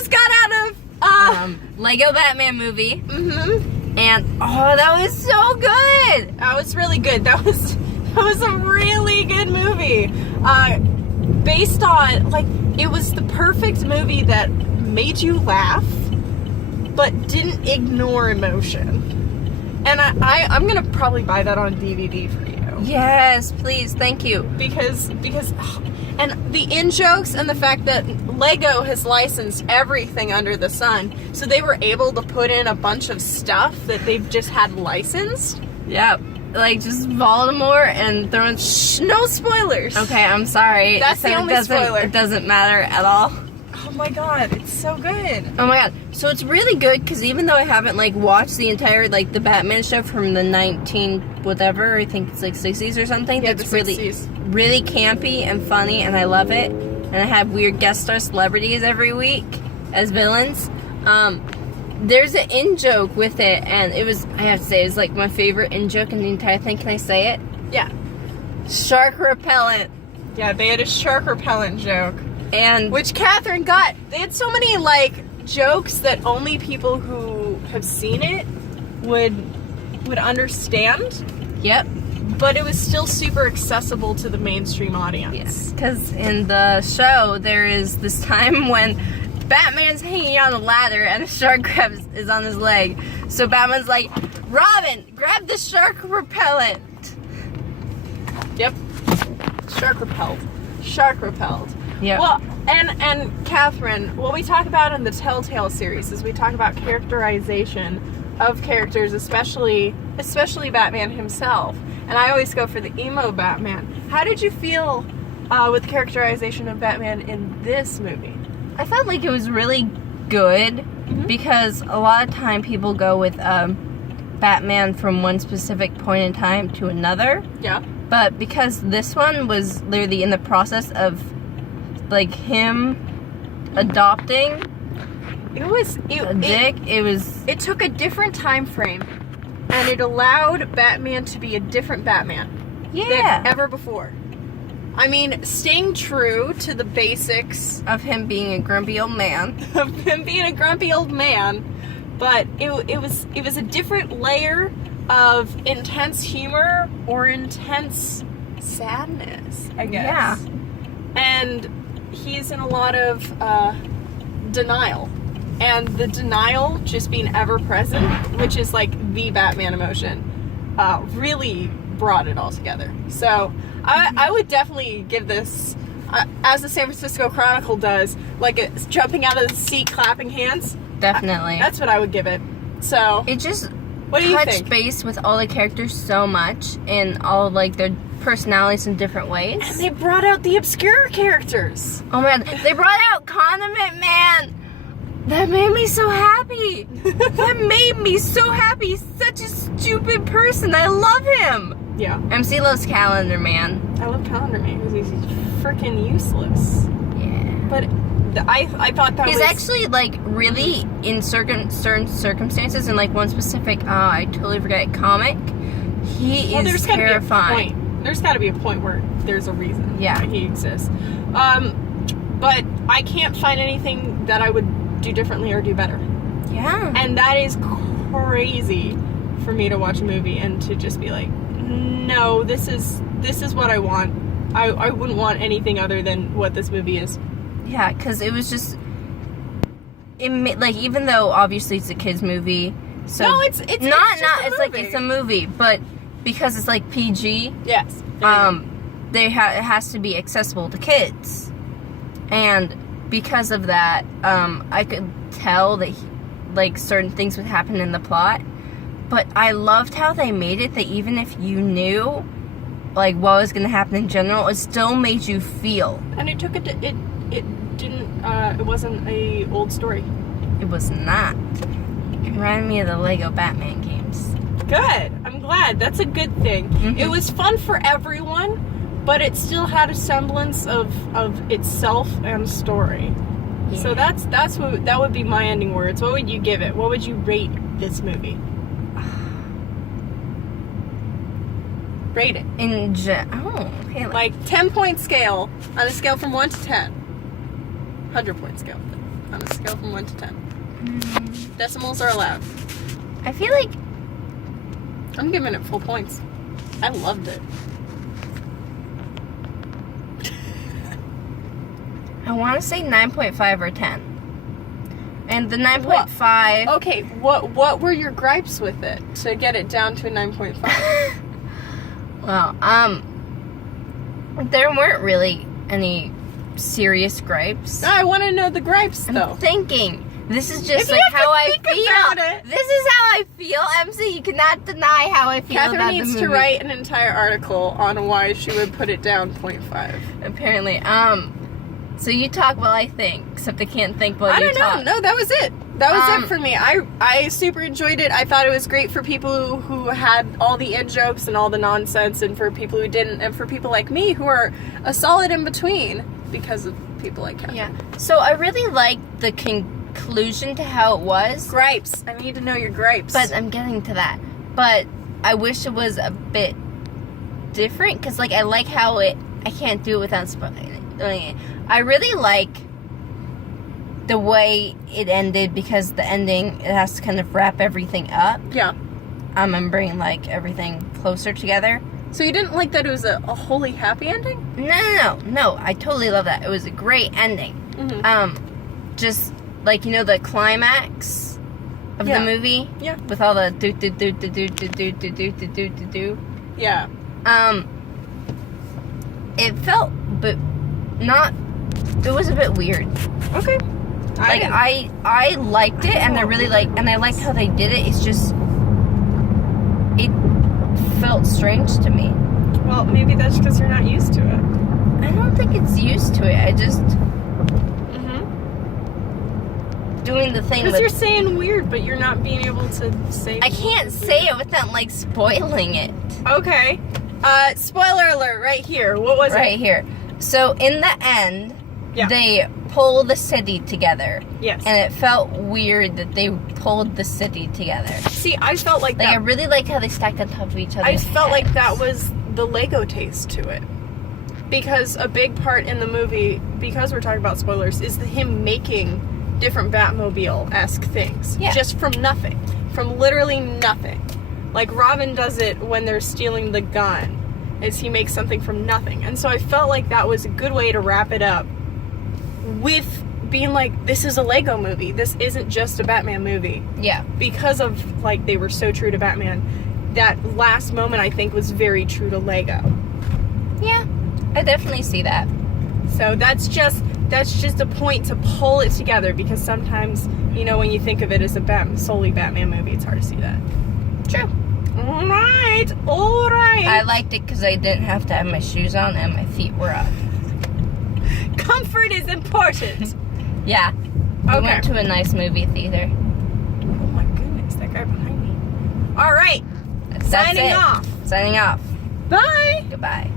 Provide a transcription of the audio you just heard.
just got out of Lego Batman movie. Mm-hmm. And that was so good. That was really good. That was a really good movie. Based on, like, it was the perfect movie that made you laugh, but didn't ignore emotion. And I'm gonna probably buy that on DVD for you. Yes, please, thank you. Because and the in-jokes and the fact that Lego has licensed everything under the sun, so they were able to put in a bunch of stuff that they've just had licensed. Yep. Like, just Voldemort and throwing... No spoilers! Okay, I'm sorry. That's the only spoiler. It doesn't matter at all. Oh my god, it's so good. Oh my god. So it's really good, because even though I haven't, like, watched the entire, like, the Batman show from the 19-whatever, I think it's, like, 60s or something. Yeah, that's the 60s. really campy and funny, and I love it. And I have weird guest star celebrities every week as villains. There's an in-joke with it, and it was, I have to say, it's like my favorite in-joke in the entire thing. Can I say it? Yeah. Shark repellent. Yeah, they had a shark repellent joke. And which Catherine got. They had so many, like, jokes that only people who have seen it would understand. Yep. But it was still super accessible to the mainstream audience. Yes, because in the show, there is this time when Batman's hanging on a ladder and a shark is on his leg. So Batman's like, Robin, grab the shark repellent. Yep. Shark repelled. Shark repelled. Yeah. Well, and Catherine, what we talk about in the Telltale series is we talk about characterization of characters, especially Batman himself. And I always go for the emo Batman. How did you feel with the characterization of Batman in this movie? I felt like it was really good because a lot of time people go with Batman from one specific point in time to another. Yeah. But because this one was literally in the process of, like, him adopting it took a different time frame, and it allowed Batman to be a different Batman than ever before. I mean, staying true to the basics of him being a grumpy old man. But it was a different layer of intense humor or intense sadness, I guess. Yeah. And he's in a lot of denial. And the denial just being ever present, which is like the Batman emotion, really brought it all together. So I would definitely give this, as the San Francisco Chronicle does, like a jumping out of the seat, clapping hands. Definitely. That's what I would give it. So it just what do you touched think? base with all the characters so much and all, like, their personalities in different ways. And they brought out the obscure characters. Oh man, they brought out Condiment Man. That made me so happy. That made me so happy. He's such a stupid person. I love him. Yeah. MC loves Calendar Man. I love Calendar Man because he's freaking useless. Yeah. But I thought that he's actually, like, really in certain circumstances, in, like, one specific, I totally forget, comic, he is terrifying. There's got to be a point where there's a reason why he exists. But I can't find anything that I would do differently or do better. Yeah. And that is crazy for me to watch a movie and to just be like, no, this is what I want. I wouldn't want anything other than what this movie is. Yeah, because it was just, like, even though obviously it's a kid's movie, so no, it's like it's a movie, but because it's like PG, yes, it has to be accessible to kids, and because of that, I could tell that like certain things would happen in the plot, but I loved how they made it that even if you knew like what was going to happen in general, it still made you feel. And it took it wasn't a old story. It was not. It reminded me of the Lego Batman games. Good. I'm glad. That's a good thing. Mm-hmm. It was fun for everyone, but it still had a semblance of itself and story. Yeah. So that would be my ending words. What would you give it? What would you rate this movie? Rate it. Okay. Like 10-point scale on a scale from 1 to 10. 100-point scale. on a scale from 1 to 10? Decimals are allowed. I feel like I'm giving it full points. I loved it. I want to say 9.5 or 10. And the 9.5. Okay, what were your gripes with it to get it down to a 9.5? Well, there weren't really any serious gripes. I want to know the gripes, though. I'm thinking. This is If just you like have to how I think about feel. it. This is how I feel, MC. You cannot deny how I feel Catherine about the needs movie. to write an entire article on why she would put it down 0.5. Apparently. So you talk while I think, except I can't think while I you don't talk. know. No, that was it. That was it for me. I super enjoyed it. I thought it was great for people who had all the in jokes and all the nonsense, and for people who didn't, and for people like me who are a solid in between because of people like Catherine. Yeah. So I really liked the conclusion to how it was. Gripes. I need to know your gripes. But I'm getting to that. But I wish it was a bit different, because like I like how it. I can't do it without spoiling it. I really like the way it ended, because the ending, it has to kind of wrap everything up. Yeah. And bring like everything closer together. So you didn't like that it was a wholly happy ending? No. I totally love that. It was a great ending. Mm-hmm. Just like, you know, the climax of the movie. Yeah. With all the do do do do do do do do do do do do do. Yeah. It felt, but not. It was a bit weird. Okay. Like I liked it, and I really and I liked how they did it. It's just it felt strange to me. Well, maybe that's because you're not used to it. I don't think it's used to it. I just doing the thing. Because you're saying weird, but you're not being able to say. I can't say it without like spoiling it. Okay. Spoiler alert right here. What was it? Right here. So in the end, they pull the city together. Yes. And it felt weird that they pulled the city together. See, I felt like that. I really like how they stacked on top of each other. I felt like that was the Lego taste to it. Because a big part in the movie, because we're talking about spoilers, is him making different Batmobile-esque things. Yeah. Just from nothing. From literally nothing. Like Robin does it when they're stealing the gun, is he makes something from nothing. And so I felt like that was a good way to wrap it up with being like, this is a Lego movie. This isn't just a Batman movie. Yeah. Because of, like, they were so true to Batman. That last moment, I think, was very true to Lego. Yeah. I definitely see that. So that's just a point to pull it together, because sometimes, you know, when you think of it as a solely Batman movie, it's hard to see that. True. All right. I liked it because I didn't have to have my shoes on and my feet were up. Comfort is important. Yeah. We Okay. went to a nice movie theater. Oh my goodness, that guy behind me. All right. That's Signing it. off. Signing off. Bye. Goodbye.